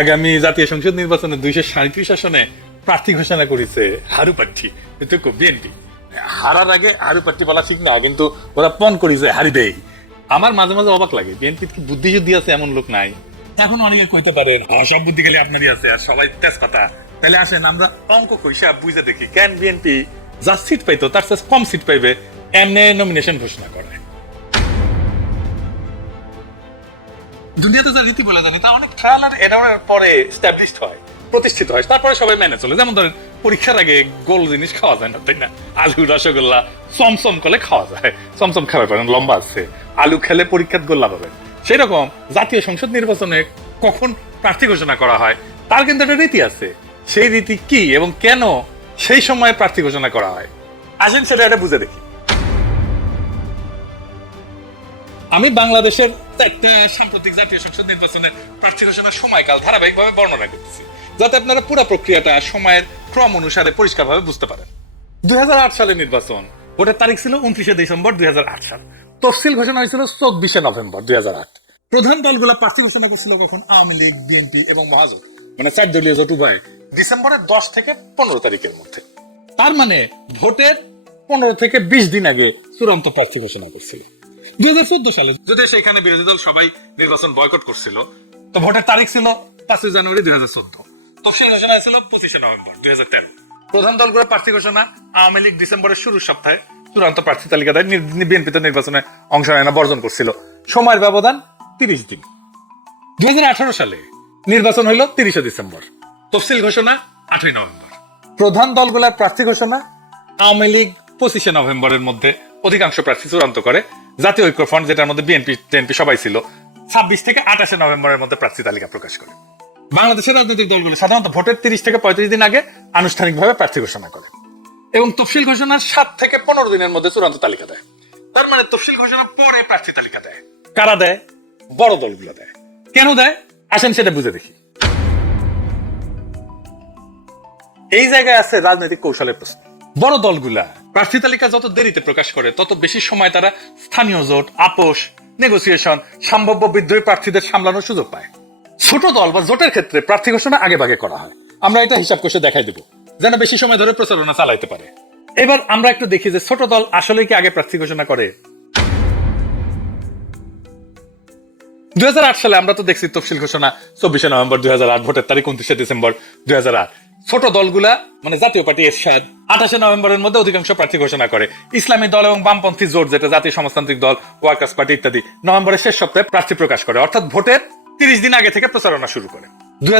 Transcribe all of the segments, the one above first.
আগামী জাতীয় সংসদ নির্বাচনে দুইশো সাঁত্রিশ আসনে প্রার্থী ঘোষণা করেছে হারু প্রার্থী বিএনপি। হারার আগে হারু প্রার্থী বলা ঠিক না কিন্তু ওরা পণ করেছে হারি দেই। আমার মাঝে মাঝে অবাক লাগে বিএনপির কি বুদ্ধি যুদ্ধি আছে এমন লোক নাই? এখন অনেকে কইতে পারেন "হ্যাঁ, সব বুদ্ধি খালি আপনারই আছে আর সবাই তেজপাতা। তাহলে আসেন আমরা অঙ্ক কইসা বুঝে দেখি কেন বিএনপি যা সিট পাইতো তার কম সিট পাইবে এমনি নমিনেশন ঘোষণা করে। দুনিয়াতে যা রীতি বলে জানি তা অনেক আর পরে স্টাবলিশড হয়, প্রতিষ্ঠিত হয়। তারপরে সবাই মেনে চলে। যেমন ধরেন, পরীক্ষার আগে গোল জিনিস খাওয়া যায় না, তাই না? আলু, রসগোল্লা চমচম করলে খাওয়া যায়। চমচম পারেন লম্বা আছে। আলু খেলে পরীক্ষার গোল্লা পাবেন সেরকম জাতীয় সংসদ নির্বাচনে কখন প্রার্থী ঘোষণা করা হয়, তার কিন্তু একটা রীতি আছে। সেই রীতি কি এবং কেন সেই সময় প্রার্থী ঘোষণা করা হয়? আসেন সেটা একটা বুঝে দেখি। আমি বাংলাদেশের একটা সাম্প্রতিক জাতীয় সংসদ নির্বাচনের প্রার্থী ঘোষণার সময়কাল ধারাবাহিকভাবে বর্ণনা করতেছি, যাতে আপনারা পুরো প্রক্রিয়াটা সময়ের ক্রম অনুসারে পরিষ্কারভাবে বুঝতে পারেন। দুই সালের নির্বাচন, ভোটের তারিখ ছিল উনত্রিশে ডিসেম্বর দুই সাল। তফসিল ঘোষণা হয়েছিল চব্বিশে নভেম্বর দুই হাজার আট। প্রধান দলগুলো প্রার্থী ঘোষণা করছিল কখন? আওয়ামী লীগ, বিএনপি এবং মহাজোট। মানে চার দলীয় জোট উভয় ডিসেম্বরের দশ থেকে পনেরো তারিখের মধ্যে। তার মানে ভোটের পনেরো থেকে বিশ দিন আগে চূড়ান্ত প্রার্থী ঘোষণা করছিল। দুই হাজার চোদ্দ সালে। যদি সেখানে বিরোধী দল সবাই নির্বাচন বয়কট করছিল, তো ভোটের তারিখ ছিল পাঁচই জানুয়ারি দুই হাজার চোদ্দ। তফসিল ঘোষণা পঁচিশে নভেম্বর দুই হাজার তেরো। প্রধান প্রার্থী ঘোষণা আওয়ামী লীগ ডিসেম্বরের সপ্তাহে চূড়ান্ত প্রার্থী তালিকা দেয় বিএনপিতে নির্বাচনে অংশ নেয় না, বর্জন করছিল। সময়ের ব্যবধান তিরিশ দিন। দুই হাজার আঠারো সালে নির্বাচন হইল তিরিশে ডিসেম্বর। তফসিল ঘোষণা আটই নভেম্বর। প্রধান দলগুলোর প্রার্থী ঘোষণা আওয়ামী লীগ পঁচিশে নভেম্বরের মধ্যে অধিকাংশ প্রার্থী চূড়ান্ত করে জাতীয় ঐক্য ফ্রন্ট যেটার মধ্যে বিএনপি টিএনপি সবাই ছিল, ছাব্বিশ থেকে আঠাশে নভেম্বরের মধ্যে প্রার্থী তালিকা প্রকাশ করে। বাংলাদেশের রাজনৈতিক দলগুলো সাধারণত ভোটের তিরিশ থেকে পঁয়ত্রিশ দিন আগে আনুষ্ঠানিকভাবে প্রার্থী ঘোষণা করে এবং তফসিল ঘোষণার সাত থেকে পনেরো দিনের মধ্যে চূড়ান্ত তালিকা দেয়। তার মানে তফসিল ঘোষণা পরে প্রার্থী তালিকা দেয়। কারা দেয়? বড় দলগুলো দেয়। কেন দেয়? আসেন সেটা বুঝে দেখি। এই জায়গায় আছে রাজনৈতিক কৌশলের প্রশ্ন। বড় দলগুলা। প্রার্থী তালিকা যত দেরিতে প্রকাশ করে, তত বেশি সময় তারা স্থানীয় জোট, আপোষ নেগোসিয়েশন সম্ভাব্য বিদ্রোহী প্রার্থীদের সামলানোর সুযোগ পায়। ছোট দল বা জোটের ক্ষেত্রে প্রার্থী ঘোষণা আগে ভাগে করা হয়। আমরা এটা হিসাব কষে দেখাই দেব, যেন বেশি সময় ধরে প্রচারণা চালাইতে পারে। এবার আমরা একটু দেখি যে ছোট দল আসলে কি আগে প্রার্থী ঘোষণা করে। দুই হাজার আট সালে আমরা তো দেখছি তফসিল ঘোষণা চব্বিশে নভেম্বর দুই হাজার আট, ভোটের তারিখ উনত্রিশে ডিসেম্বর দুই হাজার আট। ছোট দলগুলা মানে জাতীয় পার্টি এরশাদ, আঠাশে নভেম্বরের মধ্যে অধিকাংশ প্রার্থী ঘোষণা করে। ইসলামী দল এবং বামপন্থী জোট যেটা, জাতীয় সমাজতান্ত্রিক দল, ওয়ার্কার্স পার্টি ইত্যাদি, নভেম্বরের শেষ সপ্তাহে প্রার্থী প্রকাশ করে। অর্থাৎ ভোটের তিরিশ দিন আগে থেকে প্রচারণা শুরু করে। দুই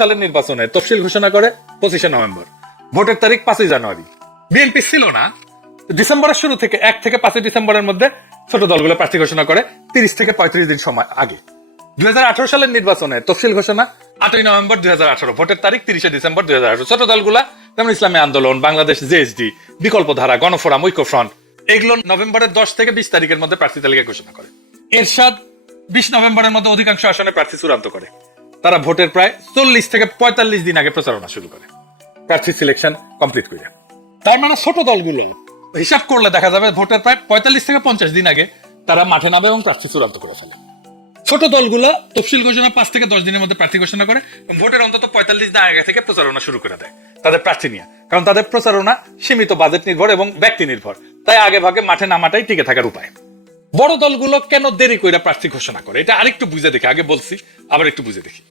সালের নির্বাচনে তফসিল ঘোষণা করে পঁচিশে নভেম্বর। ভোটের তারিখ পাঁচই জানুয়ারি। বিএনপি ছিল না। ডিসেম্বরের শুরু থেকে এক থেকে পাঁচই ডিসেম্বরের মধ্যে ছোট দলগুলো প্রার্থী ঘোষণা করে তিরিশ থেকে পঁয়ত্রিশ দিন সময় আগে। দুই হাজার আঠারো সালের নির্বাচনে তফসিল ঘোষণা আটই নভেম্বর দুই হাজার আঠারো, ভোটের তারিখ তিরিশে ডিসেম্বর দুই হাজার আঠারো। ছোট দলগুলা যেমন ইসলামী আন্দোলন, বাংলাদেশ জেএসডি বিকল্প ধারা গণফোরাম ঐক্য ফ্রন্ট এগুলো নভেম্বরের দশ থেকে বিশ তারিখের মধ্যে প্রার্থী তালিকা ঘোষণা করে। এরশাদ বিশ নভেম্বরের মধ্যে অধিকাংশ আসনে প্রার্থী চূড়ান্ত করে। তারা ভোটের প্রায় চল্লিশ থেকে পঁয়তাল্লিশ দিন আগে প্রচারণা শুরু করে। প্রার্থী সিলেকশন কমপ্লিট করে তার মানে ছোট দলগুলো, হিসাব করলে দেখা যাবে ভোটের প্রায় পঁয়তাল্লিশ থেকে পঞ্চাশ দিন আগে তারা মাঠে নামে এবং প্রার্থী চূড়ান্ত করে ফেলে। ছোট দলগুলো তফসিল ঘোষণা পাঁচ থেকে দশ দিনের মধ্যে প্রার্থী ঘোষণা করে ভোটের অন্তত পঁয়তাল্লিশ দিন আগে থেকে প্রচারণা শুরু করে দেয় তাদের প্রার্থী নিয়ে। কারণ তাদের প্রচারণা সীমিত বাজেট নির্ভর এবং ব্যক্তি নির্ভর। তাই আগে ভাগে মাঠে নামাটাই টিকে থাকার উপায়। বড় দলগুলো কেন দেরি করে প্রার্থী ঘোষণা করে? এটা আরেকটু বুঝে দেখি। আগে বলছি, আবার একটু বুঝে দেখি।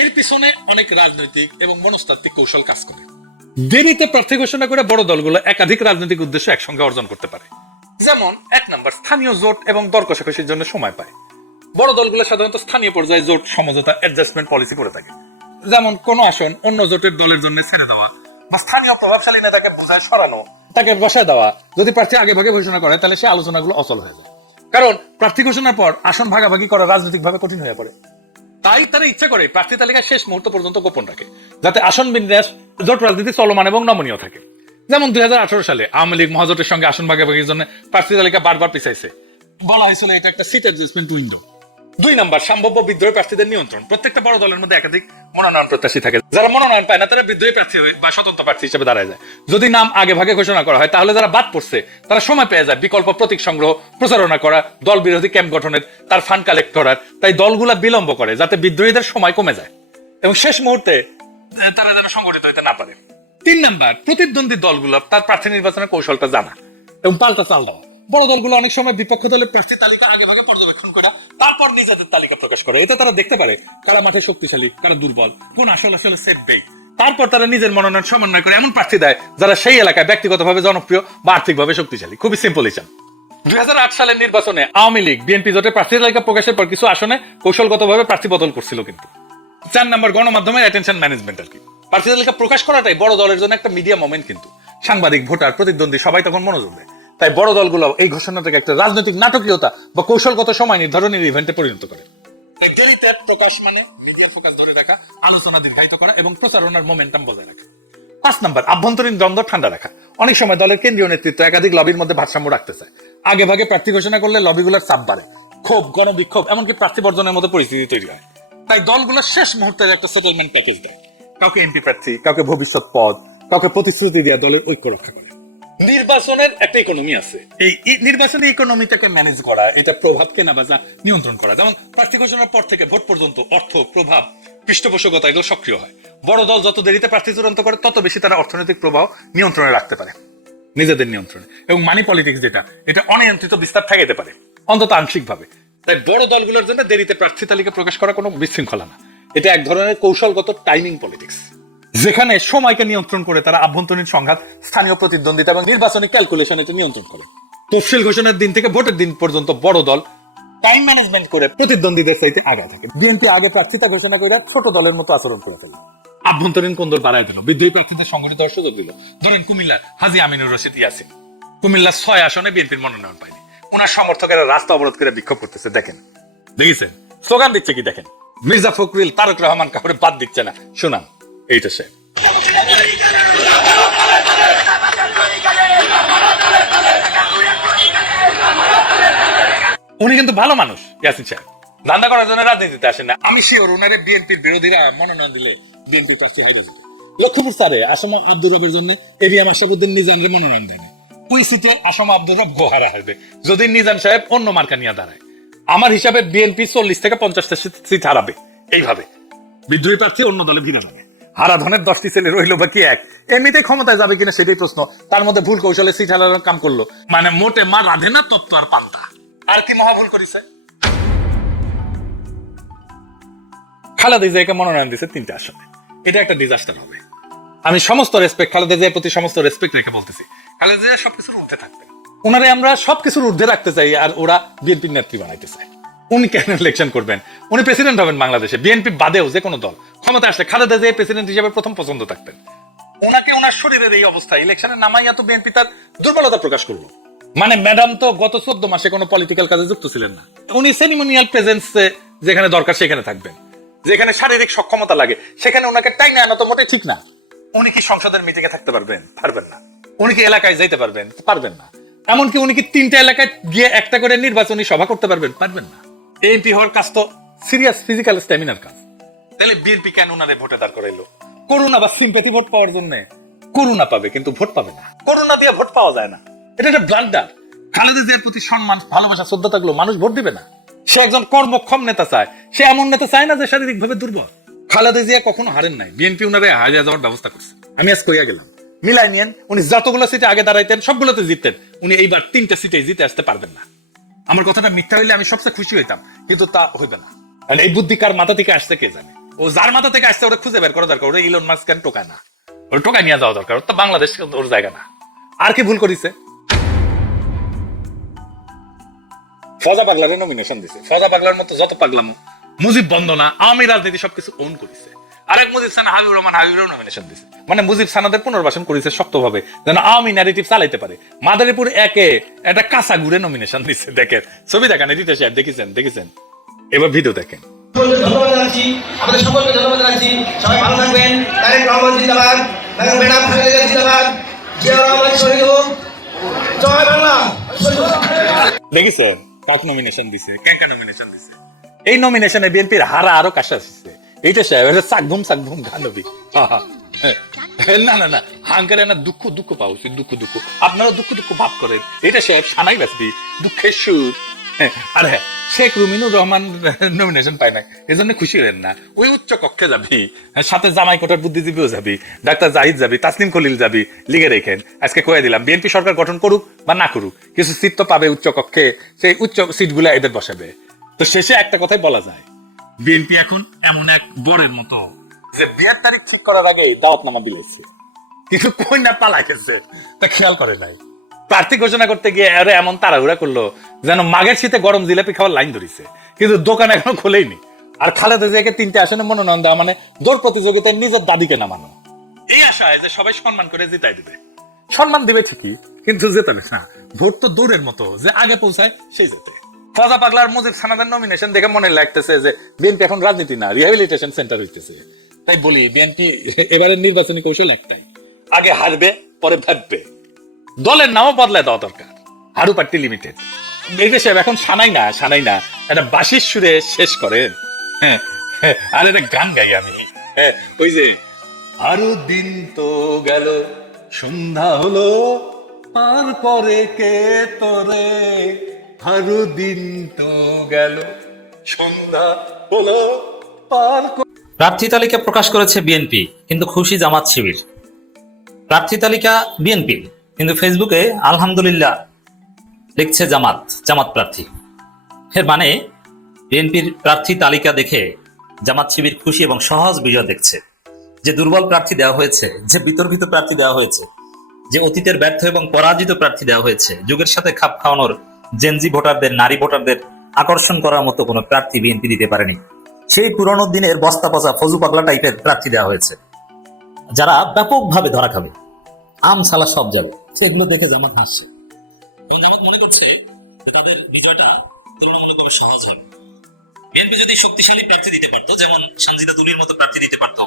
এর পিছনে অনেক রাজনৈতিক এবং মনস্তাত্ত্বিক কৌশল কাজ করে। দেরিতে প্রার্থী ঘোষণা করে বড় দলগুলো একাধিক রাজনৈতিক উদ্দেশ্য একসঙ্গে অর্জন করতে পারে। যেমন, এক নম্বর, স্থানীয় জোট এবং দর কষাকষির জন্য সময় পায়। বড় দলগুলো সাধারণত স্থানীয় পর্যায়ে জোট সমঝোতা অ্যাডজাস্টমেন্ট পলিসি করে থাকে। যেমন, কোন আসন অন্য জোটের দলের জন্য ছেড়ে দেওয়া বা স্থানীয় প্রভাবশালী নেতাকে বোঝায় সরানো, তাকে বসায় দেওয়া। যদি প্রার্থী আগে ভাগে ঘোষণা করে, তাহলে সে আলোচনাগুলো অচল হয়ে যায়। কারণ, প্রার্থী ঘোষণার পর আসন ভাগাভাগি করা রাজনৈতিকভাবে কঠিন হয়ে পড়ে। তাই তারা ইচ্ছা করে প্রার্থী তালিকা শেষ মুহূর্ত পর্যন্ত গোপন রাখে, যাতে আসন বিন্যাস জোট রাজনীতি চলমান এবং নমনীয় থাকে। যেমন দুই হাজার আঠারো সালে আওয়ামী লীগ মহাজোটের সঙ্গে আসন ভাগাভাগির জন্য প্রার্থী তালিকা বারবার পিছাইছে। বলা হয়েছিল এটা একটা সিট অ্যাডজাস্টমেন্ট উইন্ডো দুই নাম্বার, সম্ভাব্য বিদ্রোহী প্রার্থীদের নিয়ন্ত্রণ। প্রত্যেকটা বড় দলের মধ্যে একাধিক মনোনয়ন প্রত্যাশী থাকে। যারা মনোনয়ন পায় না, তারা বিদ্রোহী প্রার্থী হয়ে বা স্বতন্ত্র প্রার্থী হিসেবে দাঁড়ায় যায়। যদি নাম আগে ভাগে ঘোষণা করা হয়, তাহলে যারা বাদ পড়ছে, তারা সময় পেয়ে যায় বিকল্প প্রতীক সংগ্রহ, প্রচারণা করা দল বিরোধী ক্যাম্প গঠনের, তার ফান্ড কালেক্ট করার। তাই দলগুলা বিলম্ব করে যাতে বিদ্রোহীদের সময় কমে যায়। এবং শেষ মুহূর্তে তারা যেন সংগঠিত হতে না পারে। তিন নাম্বার, প্রতিদ্বন্দ্বী দলগুলো তার প্রার্থী নির্বাচনের কৌশলটা জানা। এবং পাল্টা চাল দেওয়া। বড় দলগুলো অনেক সময় বিপক্ষ দলের প্রার্থী তালিকা আগে ভাগে পর্যবেক্ষণ করা, তারপর নিজেদের তালিকা প্রকাশ করে। এতে তারা দেখতে পারে, কারা মাঠে শক্তিশালী, কারা দুর্বল, কোন আসল আসলে সেট দেয় তারপর তারা নিজের মনোনয়ন সমন্বয় করে এমন প্রার্থী দেয়, যারা সেই এলাকায় ব্যক্তিগতভাবে জনপ্রিয় বা আর্থিকভাবে শক্তিশালী। খুবই সিম্পল হিসাব দুই হাজার আট সালের নির্বাচনে আওয়ামী লীগ, বিএনপি জোটের প্রার্থী তালিকা প্রকাশের পর কিছু আসনে কৌশলগতভাবে প্রার্থী বদল করছিল কিন্তু। চার নম্বর গণমাধ্যমের অ্যাটেনশন ম্যানেজমেন্ট আর কি। প্রার্থী তালিকা প্রকাশ করাটাই বড় দলের জন্য একটা মিডিয়া মোমেন্ট কিন্তু। সাংবাদিক ভোটার প্রতিদ্বন্দ্বী সবাই তখন মনোযোগ দেয়। তাই বড় দলগুলো এই ঘোষণাটাকে একটা রাজনৈতিক নাটকীয়তা বা কৌশলগত সময় নির্ধারণের ইভেন্টে পরিণত করে। দেরিতে প্রকাশ মানে মিডিয়ার ফোকাস ধরে রাখা আলোচনা দীর্ঘায়িত করা এবং প্রচারণার মোমেন্টাম বজায় রাখা। পাঁচ নাম্বার আভ্যন্তরীণ দ্বন্দ্ব ঠান্ডা রাখা। অনেক সময় দলের কেন্দ্রীয় নেতৃত্ব একাধিক লবির মধ্যে ভারসাম্য রাখতে চায়। আগে ভাগে প্রার্থী ঘোষণা করলে লবিগুলোর চাপ বাড়ে। ক্ষোভ গণবিক্ষোভ এমনকি প্রার্থী বর্জনের মতো পরিস্থিতি তৈরি হয়। তাই দলগুলো শেষ মুহূর্তের একটা সেটেলমেন্ট প্যাকেজ দেয়। কাউকে এমপি প্রার্থী কাউকে ভবিষ্যৎ পদ কাউকে প্রতিশ্রুতি দেওয়া দলের ঐক্য রক্ষা করে। নির্বাচনের একটা ইকোনমি আছে। এই নির্বাচনী ইকোনমিটাকে ম্যানেজ করা এটা প্রভাব কেনা বেচা নিয়ন্ত্রণ করা। যেমন প্রার্থী ঘোষণার পর থেকে ভোট পর্যন্ত অর্থ প্রভাব পৃষ্ঠপোষকতা এগুলো সক্রিয় হয়। বড় দল যত দেরিতে প্রার্থী চূড়ান্ত করে তত বেশি তারা অর্থনৈতিক প্রভাব নিয়ন্ত্রণে রাখতে পারে। নিজেদের নিয়ন্ত্রণে। এবং মানি পলিটিক্স যেটা এটা অনিয়ন্ত্রিত বিস্তার ঠেকাইতে পারে অন্তত আংশিকভাবে। তাই বড় দলগুলোর জন্য দেরিতে প্রার্থী তালিকা প্রকাশ করা কোনো বিশৃঙ্খলা না। এটা এক ধরনের কৌশলগত টাইমিং পলিটিক্স যেখানে সময়কে নিয়ন্ত্রণ করে তারা আভ্যন্তরীণ সংঘাত, স্থানীয় প্রতিদ্বন্দ্বিতা এবং নির্বাচনী ক্যালকুলেশন এটা নিয়ন্ত্রণ করে। তফসিল ঘোষণার দিন থেকে ভোটের দিন পর্যন্ত বড় দল টাইম ম্যানেজমেন্ট করে প্রতিদ্বন্দ্বীদের আগে থাকে। বিএনপি আগে প্রার্থিতা ঘোষণা করে ছোট দলের মতো আচরণ করে আভ্যন্তরীণ বাড়ায় দিল বিদ্রোহী প্রার্থীদের সংগঠিত সুযোগ দিল। ধরেন কুমিল্লার হাজি আমিনুর রশিদ ইয়াসিন। কুমিল্লার ছয় আসনে বিএনপির মনোনয়ন পায়নি। ওনার সমর্থকেরা রাস্তা অবরোধ করে বিক্ষোভ করতেছে। দেখেন। দেখেছেন স্লোগান দিচ্ছে কি দেখেন? মির্জা ফখরুল, তারক রহমান কাউরে বাদ দিচ্ছে না। শুনান, এইটা সে। উনি কিন্তু ভালো মানুষ, ইয়াসিন সাহেব। ধান্দা করার জন্য রাজনীতিতে আসেন না। আমি শিওর ওনারে বিএনপির বিরোধীরা মনোনয়ন দিলে বিএনপি প্রার্থী হাইরে যাবে লক্ষ্মীপুর স্যারে, আসম আব্দুর রবের জন্য এরিয়া মাসাবুদ্দিন নিজামরে মনোনয়ন দেন ওই সিটে আসম আব্দুর রব গোহারা হারবে। যদি নিজাম সাহেব অন্য মার্কা নিয়ে দাঁড়ায়। আমার হিসাবে বিএনপি চল্লিশ থেকে পঞ্চাশটা সিট হারাবে। এইভাবে। বিদ্রোহী প্রার্থী অন্য দলে ভিড়া লাগে হারা ধনের দশটি ছেলে রইল বাকি এক। এমনিতে ক্ষমতায় যাবে কিনা সেটাই প্রশ্ন। তার মধ্যে ভুল কৌশলে সিট হারানোর কাম করল। মানে মোটে মা রাধে না তত্ত্ব আর পান্তা। আর কি মহা ভুল করিছে? খালেদা জিয়াকে মনোনয়ন দিয়েছে তিনটে আসনে। এটা একটা ডিজাস্টার হবে। আমি সমস্ত রেসপেক্ট খালেদা জিয়ার প্রতি সমস্ত রেসপেক্ট রেখে বলতেছি। খালেদা জিয়া সবকিছুর ঊর্ধ্বে থাকবেন। ওনারে আমরা সবকিছুর ঊর্ধ্বে রাখতে চাই আর ওরা বিএনপির নেত্রী বানাইতে চায়। উনি কেন ইলেকশন করবেন? উনি প্রেসিডেন্ট হবেন বাংলাদেশে। বিএনপি বাদেও যে কোনো দল। ক্ষমতা আসলে খালেদা জিয়া প্রেসিডেন্ট হিসেবে প্রথম পছন্দ থাকতেন। ওনাকে ওনার শরীরের এই অবস্থা ইলেকশনে নামাইয়া তো বিএনপি তার দুর্বলতা প্রকাশ করল। মানে ম্যাডাম তো গত চোদ্দ মাসে কোনো পলিটিক্যাল কাজে যুক্ত ছিলেন না। উনি সেরিমোনিয়াল প্রেজেন্স যেখানে দরকার সেখানে থাকবেন। যেখানে শারীরিক সক্ষমতা লাগে, সেখানে ওনাকে টাইমে আনা তো মোটে ঠিক না। উনি কি সংসদের মিটিংয়ে থাকতে পারবেন? পারবেন না। উনি কি এলাকায় যাইতে পারবেন? পারবেন না। এমনকি উনি কি তিনটা এলাকায় গিয়ে একটা করে নির্বাচনী সভা করতে পারবেন? পারবেন না। এমপি হওয়ার কাজ তো সিরিয়াস ফিজিক্যাল স্ট্যামিনার কাজ। তাহলে বিএনপি কেন উনারে ভোটে দাঁড় করাইলো? করুণা বা সিম্প্যাথি ভোট পাওয়ার জন্য করুণা পাবে কিন্তু ভোট পাবে না। করুণা দিয়ে ভোট পাওয়া যায় না। এটা একটা ব্লান্ডার খালেদা জিয়ার প্রতি সম্মান ভালোবাসা শ্রদ্ধা থাকলেও মানুষ ভোট দিবে না। সে একজন কর্মক্ষম নেতা চায়। সে এমন নেতা চায় না যে শারীরিক ভাবে দুর্বল। খালেদা জিয়া কখনো হারেন নাই। বিএনপি উনারে হারিয়ে যাওয়ার ব্যবস্থা করছে। আমি আজ কইয়া গেলাম মিলাই নিয়েন, উনি যতগুলো সিটে আগে দাঁড়াইতেন, সবগুলোতে জিততেন। উনি এইবার তিনটা সিটে জিতে আসতে পারবেন না। আমার কথাটা মিথ্যা হইলে আমি সবচেয়ে খুশি হইতাম, কিন্তু তা হইবে না। এই বুদ্ধি কার মাথা থেকে আসছে কে জানে? ও যার মাথা থেকে আসছে, ওরা খুঁজে বের করা দরকার, ওরা ইলন মাস্ক টোকায় না? ওর টোকায় নিয়ে যাওয়া দরকার তো বাংলাদেশ ওর জায়গা না। আর কি ভুল করিছে? ফজা পাগলারে নমিনেশন দিছে। ফজা পাগলার মতো যত পাগলাম, মুজিব বন্দনা আমি রাজনীতি সবকিছু ওন করেছে। আরেক মুজিব সানা হাবিবুর রহমান হাবিবুর নমিনেশন দিছে। মানে মুজিব সানাদের পুনর্বাসন করেছে শক্তভাবে যেন আওয়ামী ন্যারেটিভ চালাইতে পারে। মাদারীপুর একে একটা কাঁচা ঘুরে নমিনেশন দিছে দেখেন। ছবি দেখেন এডিটর সাহেব দেখেছেন দেখেছেন? এবার ভিডিও দেখেন। ধন্যবাদ জানাচ্ছি আমাদের সকলকে ধন্যবাদ জানাচ্ছি। সবাই ভালো থাকবেন। তারেক রহমান জিন্দাবাদ ম্যাডাম ম্যাডাম খালেদা জিন্দাবাদ। জিয়া রহমান শহীদ জয় বাংলা দেখেছেন? কাক নমিনেশন দিছে? কেঙ্কা নমিনেশন দিছে? এই নমিনেশনে বিএনপির হারা আরও কাশা আসছে। এইটা এটা সাকভুম গানবি। না না না না দুঃখ দুঃখ দুঃখ দুঃখ। আপনারা দুঃখ দুঃখ ভাব করেন। এটা সানাই দুঃখের সুর। হ্যাঁ, আর হ্যাঁ শেখ রুমিনুর রহমান নমিনেশন পায় না খুশি হলেন না। ওই উচ্চ কক্ষে যাবি হ্যাঁ, সাথে জামাই কোটার বুদ্ধিজীবীও যাবি ডাক্তার জাহিদ যাবি তাসনিম খলিল যাবি লিখে রেখেন। আজকে কয়ে দিলাম বিএনপি সরকার গঠন করুক বা না করুক কিছু সিট তো পাবে উচ্চ কক্ষে সেই উচ্চ সিটগুলো এদের বসাবে। তো শেষে একটা কথাই বলা যায় বিএনপি এখন এমন এক বরের মতো। যে বিয়ের তারিখ ঠিক করার আগে দাওয়াত নামা দিয়েছে। কিন্তু কই না পালাই গেছে তা খেয়াল করে নাই। প্রার্থী ঘোষণা করতে গিয়ে আরে এমন তাড়াহুড়া করল যেন মাঘের শীতে গরম জিলাপি খাওয়ার লাইন ধরিছে। কিন্তু দোকান এখনও খোলেইনি। আর খালেদা জিয়াকে তিনটে আসনে মনোনয়ন দেওয়া মানে দৌড় প্রতিযোগিতায় নিজের দাদিকে নামানো এই আশায় যে সবাই সম্মান করে জিতাই দিবে। সম্মান দিবে ঠিকই কিন্তু জেতাবে না। ভোট তো দূরের মতো যে আগে পৌঁছায় সেই যেতে ফজা পাগলার মুজিব সানাদের নমিনেশন দেখে মনে লাগতেছে যে বিএনপি এখন রাজনীতি না রিহ্যাবিলিটেশন সেন্টার হইতেছে। তাই বলি বিএনপি এবারের নির্বাচনী কৌশল একটাই। আগে হারবে পরে ভাববে। দলের নামও বদলায় দেওয়া দরকার। হারু পার্টি লিমিটেড মেঘে সাহেব এখন সানাই না সানাই না। একটা বাঁশির সুরে শেষ করেন। হ্যাঁ, হ্যাঁ, আর এটা গান গাই আমি। হ্যাঁ, ওই যে আরও দিন তো গেল সন্ধ্যা হলো পার করে কে তোরে আরও দিন তো গেল। সন্ধ্যা হলো, পার প্রার্থী তালিকা প্রকাশ করেছে বিএনপি, কিন্তু খুশি জামাত শিবির। প্রার্থী তালিকা বিএনপি, কিন্তু ফেসবুকে আলহামদুলিল্লাহ লিখছে জামাত জামাত প্রার্থী। এর মানে বিএনপির প্রার্থী তালিকা দেখে জামাত শিবির খুশি এবং সহজ বিজয় দেখছে। যে দুর্বল প্রার্থী দেওয়া হয়েছে, যে বিতর্কিত প্রার্থী দেওয়া হয়েছে, যে অতীতের ব্যর্থ এবং পরাজিত প্রার্থী দেওয়া হয়েছে, যুগের সাথে খাপ খাওয়ানোর জেনজি ভোটারদের নারী ভোটারদের আকর্ষণ করার মতো কোনো প্রার্থী বিএনপি দিতে পারেনি। সেই পুরনো দিনের বস্তা পচা ফজু পাগলা টাইপের প্রার্থী দেওয়া হয়েছে। যারা ব্যাপকভাবে ধরা খাবে আম সালা সব যাবে। সেগুলো দেখে জামাত হাসছে। এবং জামাত মনে করছে যে তাদের বিজয়টা তুলনামূলকভাবে সহজ হবে। বিএনপি যদি শক্তিশালী প্রার্থী দিতে পারতো যেমন সঞ্জিদা তুলির মতো প্রার্থী দিতে পারতো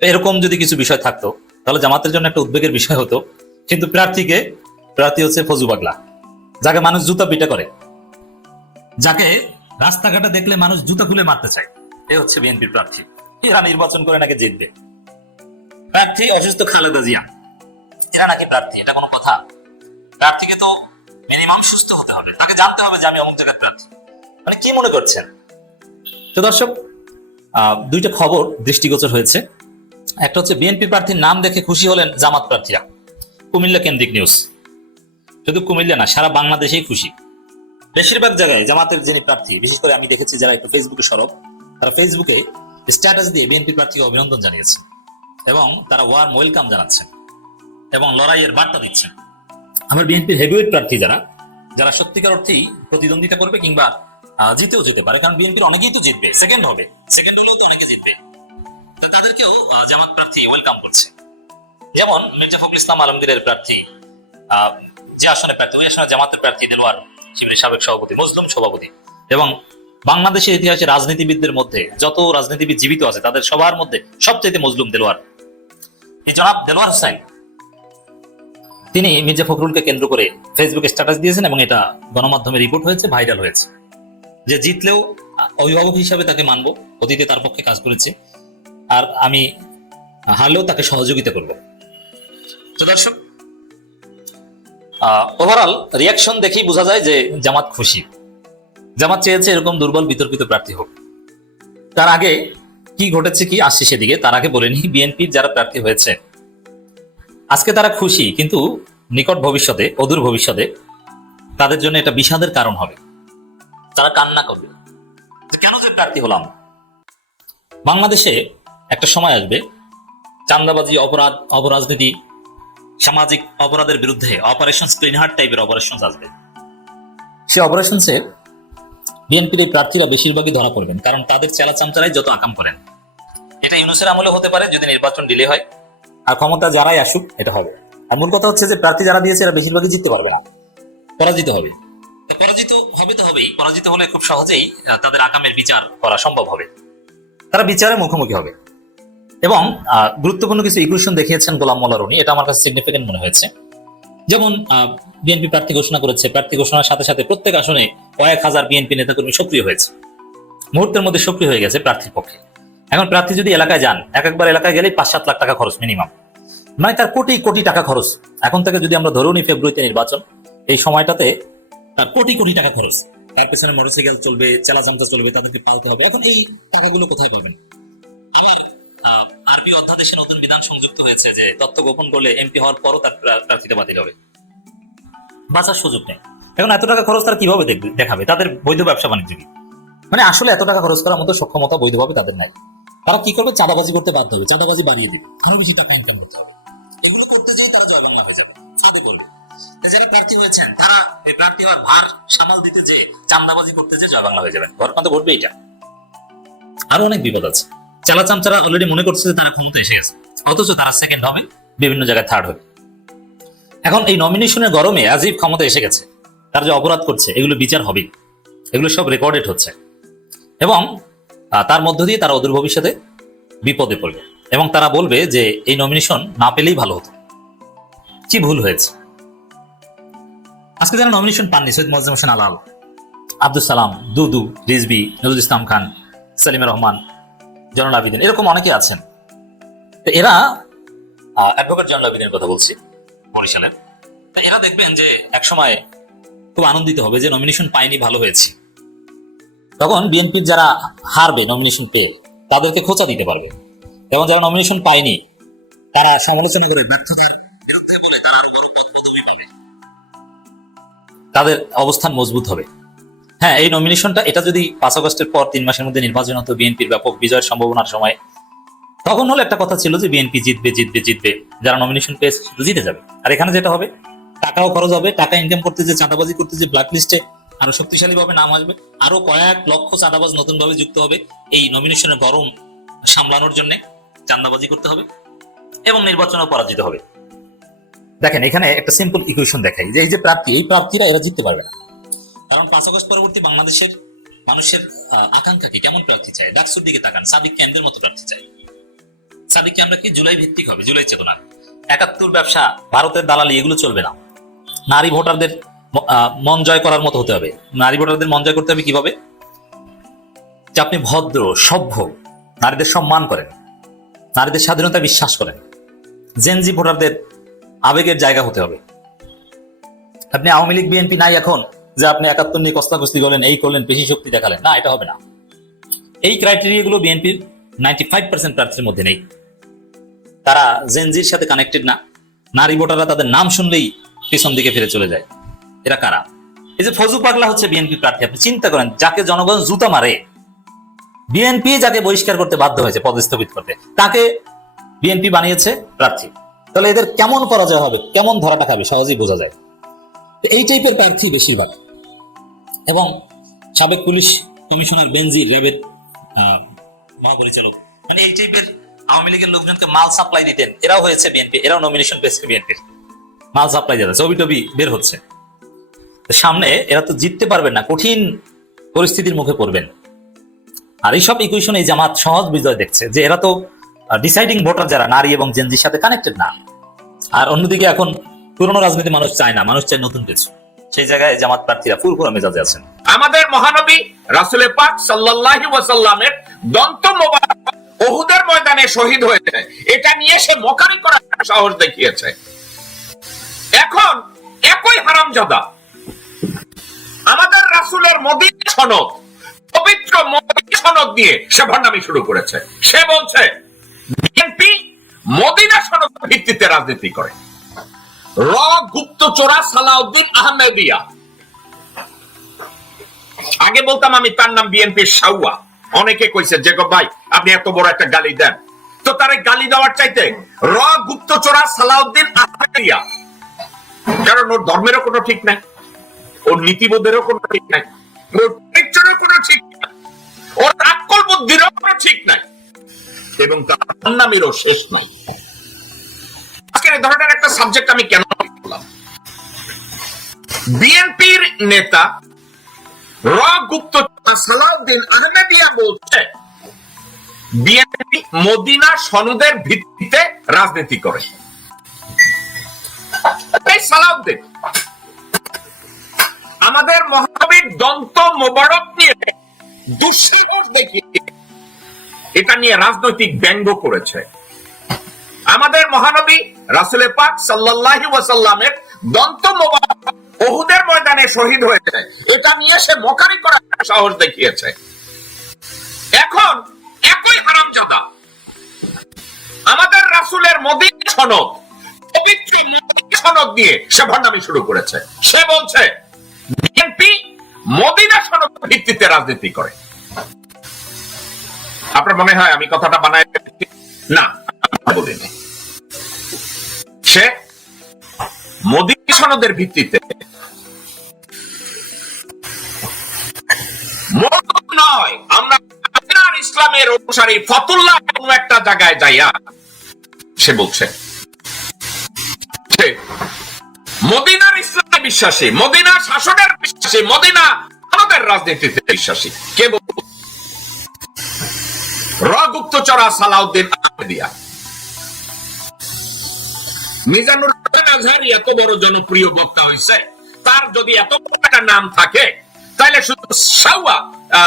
এরকম যদি কিছু বিষয় থাকতো তাহলে জামাতের জন্য একটা উদ্বেগের বিষয় হতো। কিন্তু প্রার্থীকে প্রার্থী হচ্ছে ফজু পাগলা। যাকে মানুষ জুতা পিটা করে। যাকে রাস্তাঘাটে দেখলে মানুষ জুতা খুলে মারতে চায়। এ হচ্ছে বিএনপির প্রার্থী। এরা নির্বাচন করে নাকি জিতবে? প্রার্থী অসুস্থ খালেদা জিয়া। এরা নাকি প্রার্থী? এটা কোনো কথা? প্রার্থীকে তো মিনিমাম সুস্থ হতে হবে। তাকে জানতে হবে যে আমি অমুক জায়গায় প্রার্থী। মানে কি মনে করছেন? তো দর্শক দুইটা খবর দৃষ্টিগোচর হয়েছে। একটা হচ্ছে বিএনপি প্রার্থীর নাম দেখে খুশি হলেন জামাত প্রার্থীরা। কুমিল্লা কেন্দ্রিক নিউজ। শুধু কুমিল্লা না, সারা বাংলাদেশেই খুশি। বেশিরভাগ জায়গায় জামাতের যিনি প্রার্থী, বিশেষ করে আমি দেখেছি যারা একটু ফেসবুকে সরব, তারা ফেসবুকে স্ট্যাটাস দিয়ে বিএনপি প্রার্থীকে অভিনন্দন জানিয়েছে এবং তারা ওয়ার্ম ওয়েলকাম জানাচ্ছেন এবং লড়াইয়ের বার্তা দিচ্ছেন। আমার বিএনপির হেভিওয়েট প্রার্থী যারা যারা সত্যিকার অর্থেই প্রতিদ্বন্দ্বিতা করবে কিংবা জিতেও যেতে পারে, কারণ বিএনপির অনেকেই তো জিতবে সেকেন্ড হবে সেকেন্ড হলেও তো অনেকে জিতবে। তো তাদেরকেও জামাত প্রার্থী ওয়েলকাম করছে। যেমন মির্জা ফখরুল ইসলাম আলমগীরের প্রার্থী যে আসনে প্রার্থী, ওই আসনে জামাতের প্রার্থী দেলোয়ার শিবিরের সাবেক সভাপতি, মজলুম সভাপতি। এবং বাংলাদেশের ইতিহাসে রাজনীতিবিদদের মধ্যে যত রাজনীতিবিদ জীবিত আছে, তাদের সবার মধ্যে সবচেয়ে মজলুম দেলোয়ার। এই জনাব দেলোয়ার হোসাইন তিনি মির্জা ফখরুলকে কেন্দ্র করে ফেসবুকে স্ট্যাটাস দিয়েছেন এবং এটা গণমাধ্যমে রিপোর্ট হয়েছে ভাইরাল হয়েছে। যে জিতলেও অভিভাবক হিসাবে তাকে মানবো, অতীতে তার পক্ষে কাজ করেছে, আর আমি হারলেও তাকে সহযোগিতা করব। তো দর্শক ওভারঅল রিয়াকশন দেখেই বোঝা যায় যে জামাত খুশি। জামাত চেয়েছে এরকম দুর্বল, বিতর্কিত প্রার্থী হোক। তার আগে কি ঘটেছে, কি আসছে সেদিকে, তার আগে বলে নি বিএনপির যারা প্রার্থী হয়েছে। আজকে তারা খুশি, কিন্তু নিকট ভবিষ্যতে, অদূর ভবিষ্যতে তাদের জন্য এটা বিষাদের কারণ হবে। তারা কান্না করবে। কেন যে প্রার্থী হলাম? বাংলাদেশে একটা সময় আসবে চান্দাবাজি অপরাধ, অপরাজনীতি সামাজিক অপরাধের বিরুদ্ধে অপারেশন স্ক্রিন হার্ট টাইপের অপারেশন আসবে। সে অপারেশনসে বিএনপির এই প্রার্থীরা বেশিরভাগই ধরা পড়বেন, কারণ তাদের চেলা চামচারাই যত আকাম করেন। এটা ইউনুসের আমলে হতে পারে, যদি নির্বাচন ডিলে হয়। আর ক্ষমতা যারাই আসুক, এটা হবে। আর মূল কথা হচ্ছে যে, প্রার্থী যারা দিয়েছে, এরা বেশিরভাগই জিততে পারবে না। পরাজিত হবে। পরাজিত হবে তো হবেই। পরাজিত হলে খুব সহজেই তাদের আকামের বিচার করা সম্ভব হবে। তারা বিচারের মুখোমুখি হবে। এবং গুরুত্বপূর্ণ কিছু ইকুয়েশন দেখিয়েছেন গোলাম মোল্লা রনি, এটা আমার কাছে সিগনিফিকেন্ট মনে হয়েছে। যেমন বিএনপি প্রার্থী ঘোষণা করেছে, প্রার্থী ঘোষণার সাথে সাথে প্রত্যেক আসনে কয়েক হাজার বিএনপি নেতাকর্মী সক্রিয় হয়েছে। মুহূর্তের মধ্যে সক্রিয় হয়ে গেছে প্রার্থীর পক্ষে। এখন প্রার্থী যদি এলাকায় যান, এক একবার এলাকায় গেলেই পাঁচ সাত লাখ টাকা খরচ মিনিমাম মানে তার কোটি কোটি টাকা খরচ। এখন থেকে যদি আমরা ধরেও নিই ফেব্রুয়ারিতে নির্বাচন, এই সময়টাতে তার কোটি কোটি টাকা খরচ। তার পেছনে মোটরসাইকেল চলবে, চেলা চামচা চলবে, তাদেরকে পালতে হবে। এখন এই টাকাগুলো কোথায় পাবেন? আরবি অধ্যাদেশে নতুন বিধান সংযুক্ত হয়েছে যে তথ্য গোপন করলে এমপি হওয়ার পরও তার প্রা- বাতিল হবে। বাঁচার সুযোগ নেই। এখন এত টাকা খরচ তারা কীভাবে দেখবে তাদের বৈধ ব্যবসা বাণিজ্য কি? মানে আসলে এত টাকা খরচ করার মতো সক্ষমতা বৈধভাবে তাদের নাই। তারা কি করবে? চাঁদাবাজি করতে বাধ্য হবে। চাঁদাবাজি বাড়িয়ে দিবে। আরও বেশি টাকা ইনকাম করতে হবে। এগুলো করতে যেই তারা জয় বাংলা হয়ে যাবে। চাঁদে করবে যারা প্রার্থী হয়েছেন, তারা এই প্রার্থী হওয়ার ভার সামাল দিতে যে চান্দাবাজি করতে যে জয় বাংলা হয়ে যাবেন। ঘর কাঁদে ভোটবে এটা। আরও অনেক বিপদ আছে। চালা চামচারা অলরেডি মনে করছে যে তারা ক্ষমতা এসে গেছে, অথচ তারা সেকেন্ড হবে, বিভিন্ন জায়গায় থার্ড হবে। এখন এই নমিনেশনের গরমে আজিব ক্ষমতা এসে গেছে, তারা যে অপরাধ করছে, এগুলো বিচার হবে এগুলো সব রেকর্ডেড হচ্ছে। এবং তার মধ্য দিয়ে তারা অদূর ভবিষ্যতে বিপদে পড়বে। এবং তারা বলবে যে এই নমিনেশন না পেলেই ভালো হতো। কি ভুল হয়েছে? আজকে যারা নমিনেশন পাননি, সৈয়দ মজিম হোসেন আলাল আব্দুল সালাম, দুদু, রিজবি, নজরুল ইসলাম খান, সালিমা রহমান জনন আবিদিন এরকম অনেকে আছেন। তো এরা অ্যাডভোকেট জনন আবিদিনের কথা বলছি, বরিশালের। তা এরা দেখবেন যে একসময় খুব আনন্দিত হবে যে নমিনেশন পাইনি ভালো হয়েছে। তখন বিএনপির যারা হারবে নমিনেশন পেয়ে, তাদেরকে খোঁচা দিতে পারবে। এবং যারা নমিনেশন পায়নি, তারা সমালোচনা করে ব্যর্থতার। তাদের অবস্থান মজবুত হবে। হ্যাঁ এই নমিনেশনটা এটা যদি পাঁচ আগস্টের পর তিন মাসের মধ্যে নির্বাচন হতো, বিএনপির ব্যাপক বিজয়ের সম্ভাবনার সময়, তখন হলে একটা কথা ছিল যে বিএনপি জিতবে জিতবে জিতবে। যারা নমিনেশন পেয়েছে শুধু জিতে যাবে। আর এখানে যেটা হবে, টাকাও খরচ হবে, টাকা ইনকাম করতে যে চাঁদাবাজি করতে যে ব্ল্যাক লিস্টে আরও শক্তিশালী ভাবে নাম আসবে, আরও কয়েক লক্ষ চাঁদাবাজ নতুন ভাবে যুক্ত হবে এই নমিনেশনের গরম সামলানোর জন্য চাঁদাবাজি করতে হবে এবং নির্বাচনেও পরাজিত হবে। দেখেন, এখানে একটা সিম্পল ইকুয়েশন দেখাই যে, এই যে প্রার্থী, এই প্রার্থীরা এরা জিততে পারবে না। কারণ পাঁচ আগস্ট পরবর্তী বাংলাদেশের মানুষের আকাঙ্ক্ষা কি? কেমন প্রার্থী চায়? ডাকসুর দিকে তাকান, সাদিক কেন্দ্রের মতো প্রার্থী চায়। সাদিককে আমরা কি? জুলাই ভিত্তিক হবে, জুলাই চেতনা। একাত্তর ব্যবসা, ভারতের দালালি, এগুলো চলবে না। নারী ভোটারদের মন জয় করার মতো হতে হবে। নারী ভোটারদের মন জয় করতে হবে কীভাবে? যে আপনি ভদ্র, সভ্য, নারীদের সম্মান করেন, নারীদের স্বাধীনতা বিশ্বাস করেন। জেনজি ভোটারদের আবেগের জায়গা হতে হবে। আপনি আওয়ামী লীগ, বিএনপি নাই এখন যে আপনি একাত্তর নিয়ে কস্তাকস্তি করলেন, এই করলেন পেশি শক্তি দেখালেন। না, এটা হবে না। এই ক্রাইটেরিয়া গুলো বিএনপির নাইনটি ফাইভ পার্সেন্ট প্রার্থীর মধ্যে নেই। তারা জেনজির সাথে কানেক্টেড না। নারী ভোটাররা তাদের নাম শুনলেই পিছন দিকে ফিরে চলে যায়। এরা কারা? এই যে ফজু পাগলা হচ্ছে বিএনপি প্রার্থী। আপনি চিন্তা করেন, যাকে জনগণ জুতা মারে বিএনপি যাকে বহিষ্কার করতে বাধ্য হয়েছে, পদস্থগিত করতে, তাকে বিএনপি বানিয়েছে প্রার্থী। তাহলে এদের কেমন পরাজয় হবে, কেমন ধরাটা খাবে, সহজেই বোঝা যায়। এই টাইপের প্রার্থী বেশিরভাগ। এবং সাবেক পুলিশ কমিশনার বেনজি র্যাবের মহাপরিচালক। মানে এই টাইপের আওয়ামী লীগের লোকজনকে মাল সাপ্লাই দিতেন। এরাও হয়েছে বিএনপি এরাও নমিনেশন পেয়েছে বিএনপির মাল সাপ্লাই যাচ্ছে ছবি টবি বের হচ্ছে। সামনে এরা তো জিততে পারবেন না, কঠিন পরিস্থিতির মুখে পড়বেন। আর এইসব ইকুয়েশন এই জামাত সহজ বিজয় দেখছে যে এরা তো ডিসাইডিং ভোটার যারা, নারী এবং জেনজির সাথে কানেক্টেড না। আর অন্যদিকে এখন পুরনো রাজনীতি মানুষ চায় না, মানুষ চায় নতুন কিছু। সেই জায়গায় জামাত প্রার্থীরা ফুরফুরা মেজাজে আছেন। আমাদের মহানবী রাসুলের পাক সাল্লাল্লাহু ওয়াসাল্লামের দন্ত মোবারক ওহুদের ময়দানে শহীদ হয়েছে। এটা নিয়ে সে মকারি করার সাহস দেখিয়েছে। এখন একই হারামজাদা। আমাদের রাসুলের মদিনা সনদ, পবিত্র মদিনা সনদ দিয়ে সে ভণ্ডামি শুরু করেছে। সে বলছে, বিএনপি মদিনা সনদ ভিত্তিতে রাজনীতি করে। র গুপ্তচোরা সালাউদ্দিন আহমেদিয়া। আগে বলতাম আমি তার নাম সাউয়া অনেকে কইছে যে ভাই, আপনি এত বড় একটা গালি দেন। তো তার গালি দেওয়ার চাইতে র গুপ্তচোরা সালাউদ্দিন আহমেদিয়া। কারণ ওর ধর্মেরও কোনো ঠিক নাই, ওর নীতিবোধেরও কোনো ঠিক নাই, ওর কোনো ঠিক নাই, ওর আক্কল বুদ্ধিরও কোনো ঠিক নাই, এবং তার নামেরও শেষ নাই। এই ধরনের একটা সাবজেক্ট আমি কেন বললাম বিএনপির নেতা র গুপ্ত সালাউদ্দিন আহমেদিয়া বলছে বিএনপি মদিনা সনদের ভিত্তিতে রাজনীতি করে। সালাউদ্দিন, আমাদের মহাবীর দন্ত মোবারক নিয়ে দুঃসাহস দেখিয়ে, এটা নিয়ে রাজনৈতিক ব্যঙ্গ করেছে। আমাদের মহানবী রাসুলে পাক সাল্লাল্লাহু ওয়াসাল্লামের দন্ত ওহুদের ময়দানে শহীদ হয়েছে। এটা নিয়ে সে মকারি করার সাহস দেখিয়েছে। এখন একই হারামজাদা। আমাদের রাসুলের মদিন সনদ সনদ দিয়ে সে ভণ্ডামি শুরু করেছে। সে বলছে, বিএনপি মদিনা সনদ ভিত্তিতে রাজনীতি করে। আপনার মনে হয় আমি কথাটা বানাই না। বলিনি। সে মদিনা সনদের ভিত্তিতে নয়। আমরা ইসলামের অনুসারী ফতুল্লাহ কোন একটা জায়গায় যাইয়া, সে বলছে মদিনার ইসলামে বিশ্বাসী, মদিনা শাসনের বিশ্বাসী, মদিনা আমাদের রাজনীতিতে বিশ্বাসী। কে বল র গুপ্তচরা সালাউদ্দিন আহমেদিয়া। মিজানুর রহমান আজহারি এত বড় জনপ্রিয় বক্তা হয়েছে তার যদি এত বড় একটা নাম থাকে তাহলে শুধু সাউয়া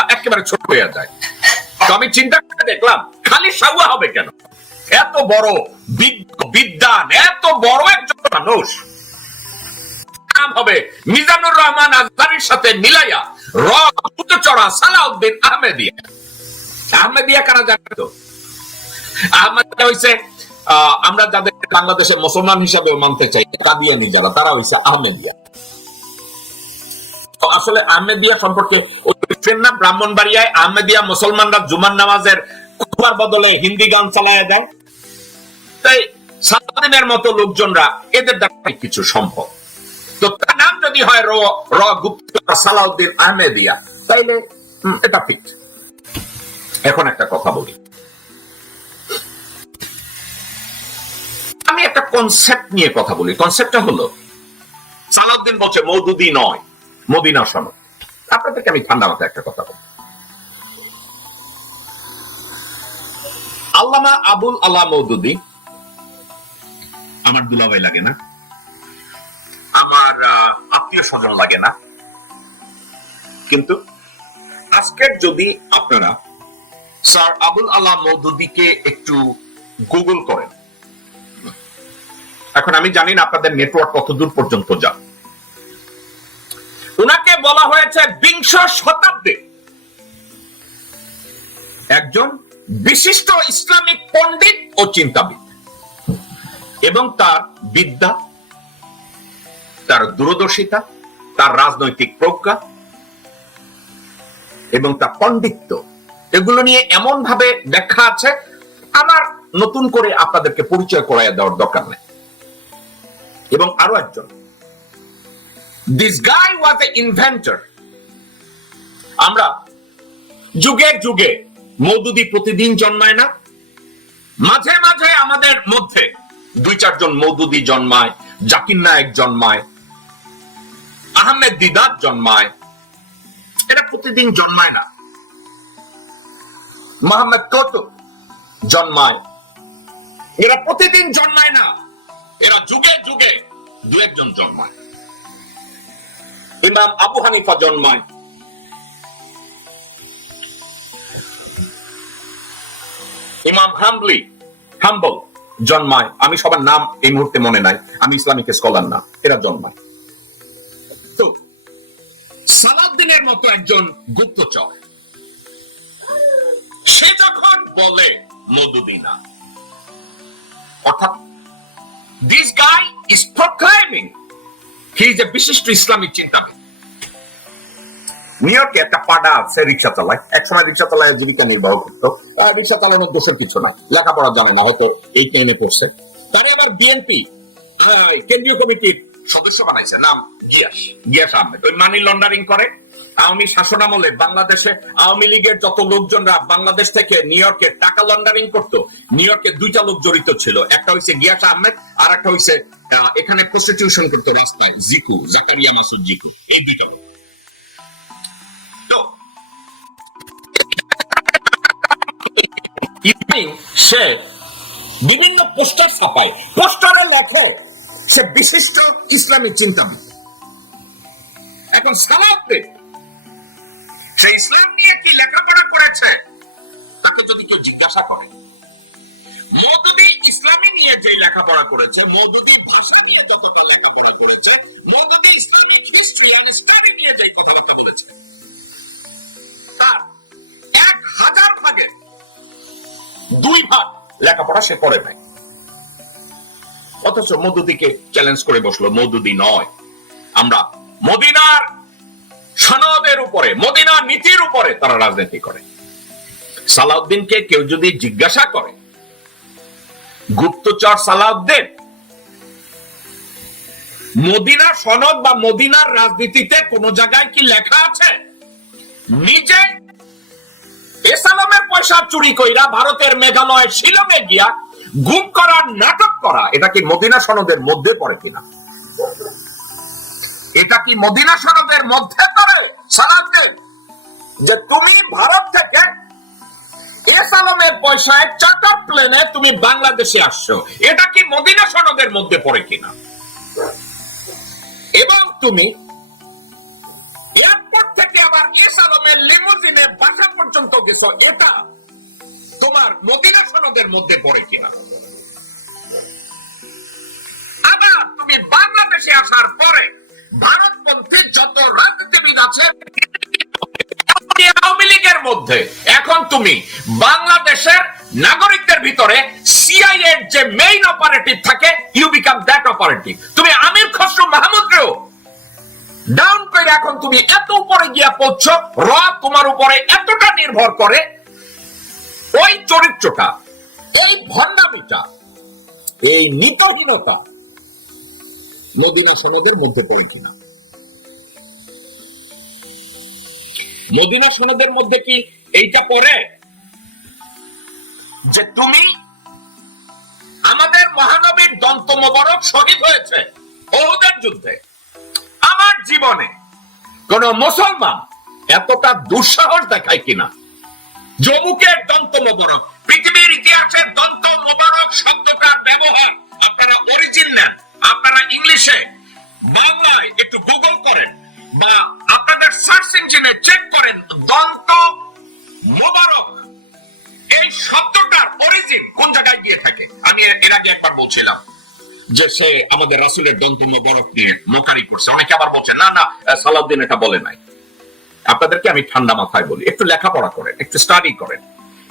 একেবারে ছোট হয়ে যায়। তো আমি চিন্তা করে দেখলাম খালি সাউয়া হবে কেন? এত বড় বিদ্যান এত বড় একজন মানুষ। নাম হবে মিজানুর রহমান আজহারির সাথে মিলাইয়া র চড়া সালাউদ্দিন আহমেদিয়া। আহমেদিয়া কারা জানে তো? আহমেদিয়া আহ, আমরা যাদের বাংলাদেশে মুসলমান হিসাবে মানতে চাই, কাদিয়ানি যারা, তারা হইছে আহমেদিয়া। আসলে আহমেদিয়া সম্পর্কে না, ব্রাহ্মণবাড়িয়ায় আহমেদিয়া মুসলমানরা জুমার নামাজের খুবার বদলে হিন্দি গান চালায় দেয় তাই সালাদিনের মতো লোকজনরা এদের দ্বারা কিছু সম্ভব। তো তার নাম যদি হয় র র গুপ্ত সালাউদ্দিন আহমেদিয়া, তাইলে এটা ফিট এখন একটা কথা বলি। আমি একটা কনসেপ্ট নিয়ে কথা বলি। কনসেপ্টটা হলো, সালাউদ্দিন বলছে, মৌদুদি নয়, মদিনা সনদ। আপনাদেরকে আমি ঠান্ডা মাথায় একটা কথা বলি। আল্লামা আবুল আল্লাহ মৌদুদি, আমার দুলাভাই লাগে না, আমার আত্মীয় স্বজন লাগে না, কিন্তু আজকের যদি আপনারা স্যার আবুল আল্লাহ মৌদুদিকে একটু গুগল করেন এখন আমি জানি না আপনাদের নেটওয়ার্ক কত দূর পর্যন্ত যা উনাকে বলা হয়েছে বিংশ শতাব্দী। একজন বিশিষ্ট ইসলামিক পণ্ডিত ও চিন্তাবিদ। এবং তার বিদ্যা, তার দূরদর্শিতা, তার রাজনৈতিক প্রজ্ঞা এবং তার পণ্ডিত্য, এগুলো নিয়ে এমন ভাবে ব্যাখ্যা আছে, আমার নতুন করে আপনাদেরকে পরিচয় করাইয়া দেওয়ার দরকার নেই। এবং আরও একজন। This guy was A inventor আমরা যুগে যুগে মৌদুদি প্রতিদিন জন্মায় না। মাঝে মাঝে আমাদের মধ্যে দুই চারজন মৌদুদি জন্মায়, জাকির নায়ক জন্মায়, আহমেদ দিদার জন্মায়। এটা প্রতিদিন জন্মায় না। মোহাম্মদ কৌতুক জন্মায়। এরা প্রতিদিন জন্মায় না। এরা যুগে যুগে দু একজন জন্মায়। ইমাম আবু হানিফা জন্মায়। ইমাম হামবলি, হাম্বল জন্মায়। আমি সবার নাম এই মুহূর্তে মনে নাই। আমি ইসলামিক স্কলার না, এরা জন্মায়। তো, সালাউদ্দিনের মতো একজন গুপ্তচর, সে যখন বলে মধুদিনা অর্থাৎ this guy is proclaiming he is a বিশিষ্ট ইসলামিক চিন্তাবিদ. নিউ ইয়র্কে একটা পাডা আছে রিক্সা চালায় এক সময় রিক্সা চালায় জীবিকা নির্বাহ করতো। রিক্সা চালানোর দোষের কিছু নাই লেখাপড়া জানে না হয়তো এই টেনে পড়ছে। তারে আবার বিএনপি কেন্দ্রীয় কমিটির সদস্য বানাইছে নাম গিয়াস। গিয়াস আহমেদ। ওই মানি লন্ডারিং করে। আওয়ামী শাসনামলে বাংলাদেশে আওয়ামী লীগের যত লোকজনরা বাংলাদেশ থেকে নিউ ইয়র্কে টাকা লন্ডারিং করতো, নিউ ইয়র্কে দুইটা লোক জড়িত ছিল। একটা হইছে গিয়াস আহমেদ, আর একটা হইছে এখানে প্রস্টিটিউশন করতো রাস্তায়, জিকু, জাকারিয়া মাসুদ জিকু, এই দুইটা সে বিভিন্ন পোস্টার ছাপায়। পোস্টারে লেখে, সে বিশিষ্ট ইসলামী চিন্তাবিদ। এখন সালাউদ্দিন সে ইসলাম নিয়ে কি লেখাপড়া করেছে, তাকে যদি কেউ জিজ্ঞাসা করে ইসলামী নিয়ে যে লেখাপড়া করেছে ভাষা নিয়ে যতটা লেখাপড়া করেছে ইসলামিক হিস্ট্রি অ্যান্ড স্টাডি নিয়ে যে কথাবার্তা বলেছে এক হাজার ভাগে দুই ভাগ লেখাপড়া সে করে নাই। অথচ মধুদিকে চ্যালেঞ্জ করে বসল মধুদি নয়, আমরা মদিনার সনদের উপরে মদিনার নীতির উপরে তারা রাজনীতি করে। সালাউদ্দিনকে কেউ যদি জিজ্ঞাসা করে, গুপ্তচর সালাউদ্দিন মদিনার সনদ বা মদিনার রাজনীতিতে কোন জায়গায় কি লেখা আছে? নিজে এসালামের পয়সা চুরি কইরা ভারতের মেঘালয় শিলংয়ে গিয়া গুম করার নাটক করা, এটা কি মদিনা সনদের মধ্যে পড়ে কিনা? এটা কি মদিনা সনদের মধ্যে পড়ে যে তুমি ভারত থেকে এসালামের পয়সায় চার্টার প্লেনে তুমি বাংলাদেশে আসছো। এটা কি মদিনা সনদের মধ্যে পড়ে কিনা? এবং তুমি এয়ারপোর্ট থেকে আবার এসালামের লিমুজিনে বাসা পর্যন্ত গেছো, এটা তোমার মদিনা সনদের মধ্যে পড়ে কিনা? আবার তুমি বাংলাদেশে আসার পরে ভারতপন্থী যত রাজনীতিবিদ আছে আওয়ামী লীগের মধ্যে। এখন তুমি বাংলাদেশের নাগরিকদের ভিতরে সিআইএ যে মেইন অপারেটিভ থাকে ইউ বিকাম দ্যাট অপারেটিভ তুমি আমির খসরু মাহমুদকেও ডাউন করে এখন তুমি এত উপরে গিয়া পড়ছো র তোমার উপরে এতটা নির্ভর করে। ওই চরিত্রটা, এই ভণ্ডামিটা, এই নিতহীনতা মদিনা সনদের মধ্যে পড়ে কিনা? মদিনা সনদের মধ্যে কি এইটা পড়ে? যে তুমি আমাদের মহানবীর দন্ত মোবারক শহীদ হয়েছে ওহুদের যুদ্ধে। আমার জীবনে কোন মুসলমান এতটা দুঃসাহস দেখায় কিনা? জমুকের দন্ত মোবারক, পৃথিবীর ইতিহাসের দন্ত মোবারক শব্দটার ব্যবহার আপনারা অরিজিন নেন। আপনারা ইংলিশে বাংলায় একটু গুগল করেন বা আপনাদের সার্চ ইঞ্জিনে চেক করেন, দন্ত মোবারক। এই শব্দটার অরিজিন কোন জায়গায় গিয়ে থাকে? আমি এর- আগে একবার বলছিলাম যে সে আমাদের রাসুলের দন্ত মোবারক নিয়ে মোকারি করছে। অনেকে আবার বলছে, না না সালাউদ্দিন এটা বলে নাই। আপনাদেরকে আমি ঠান্ডা মাথায় বলি, একটু লেখাপড়া করেন, একটু স্টাডি করেন।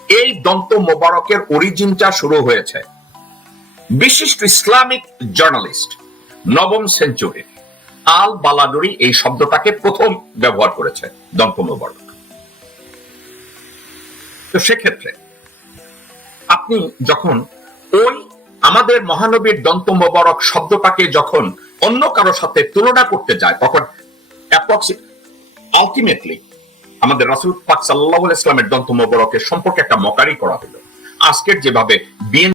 এই দন্ত মোবারকের অরিজিনটা শুরু হয়েছে বিশিষ্ট ইসলামিক জার্নালিস্ট নবম সেঞ্চুরি। আল বালাডুরি এই শব্দটাকে প্রথম ব্যবহার করেছে দন্ত তো সেক্ষেত্রে আপনি যখন ওই আমাদের মহানবীর দন্ত মোবারক শব্দটাকে যখন অন্য কারোর সাথে তুলনা করতে যায়, তখন আলটিমেটলি আমাদের রাসুল পাক সাল্লাহ ইসলামের দন্ত মোবারকের সম্পর্কে একটা মকারি করা হলো। আজকের যেভাবে